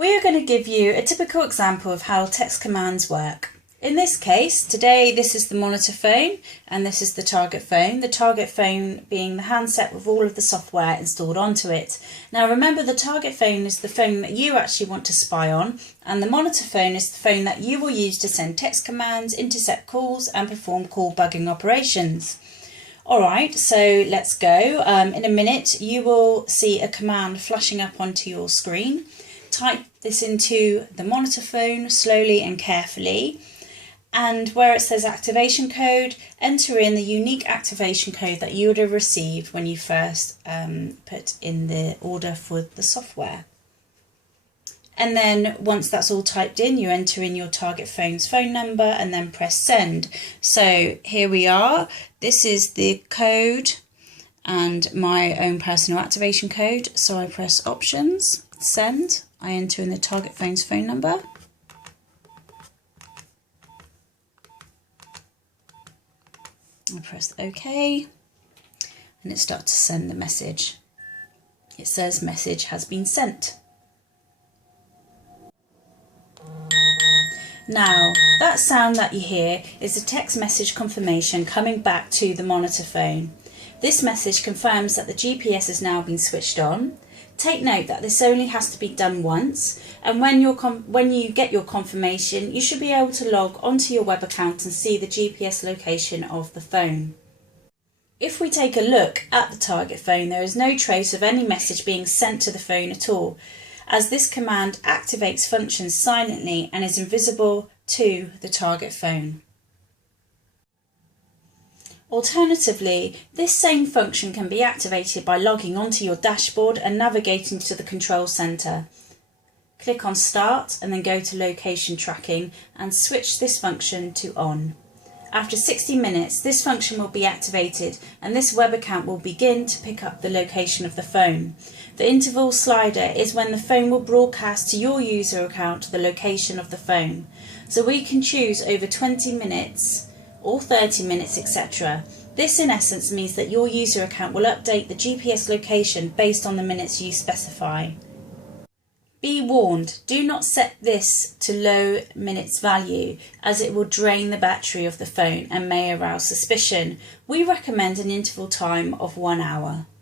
We are going to give you a typical example of how text commands work. In this case, today this is the monitor phone and this is the target phone. The target phone being the handset with all of the software installed onto it. Now remember, the target phone is the phone that you actually want to spy on, and the monitor phone is the phone that you will use to send text commands, intercept calls and perform call bugging operations. Alright, so let's go. In a minute you will see a command flashing up onto your screen. Type this into the monitor phone slowly and carefully, and where it says activation code, enter in the unique activation code that you would have received when you first put in the order for the software. And then once that's all typed in, you enter in your target phone's phone number and then press send. So here we are. This is the code and my own personal activation code. So I press options, send. I enter in the target phone's phone number. I press OK and it starts to send the message. It says message has been sent. Now, that sound that you hear is a text message confirmation coming back to the monitor phone. This message confirms that the GPS has now been switched on. Take note that this only has to be done once, and when you get your confirmation, you should be able to log onto your web account and see the GPS location of the phone. If we take a look at the target phone, there is no trace of any message being sent to the phone at all, as this command activates functions silently and is invisible to the target phone. Alternatively, this same function can be activated by logging onto your dashboard and navigating to the control center. Click on Start and then go to Location Tracking and switch this function to On. After 60 minutes, this function will be activated and this web account will begin to pick up the location of the phone. The interval slider is when the phone will broadcast to your user account the location of the phone. So we can choose over 20 minutes or 30 minutes, etc. This in essence means that your user account will update the GPS location based on the minutes you specify. Be warned, do not set this to low minutes value, as it will drain the battery of the phone and may arouse suspicion. We recommend an interval time of 1 hour.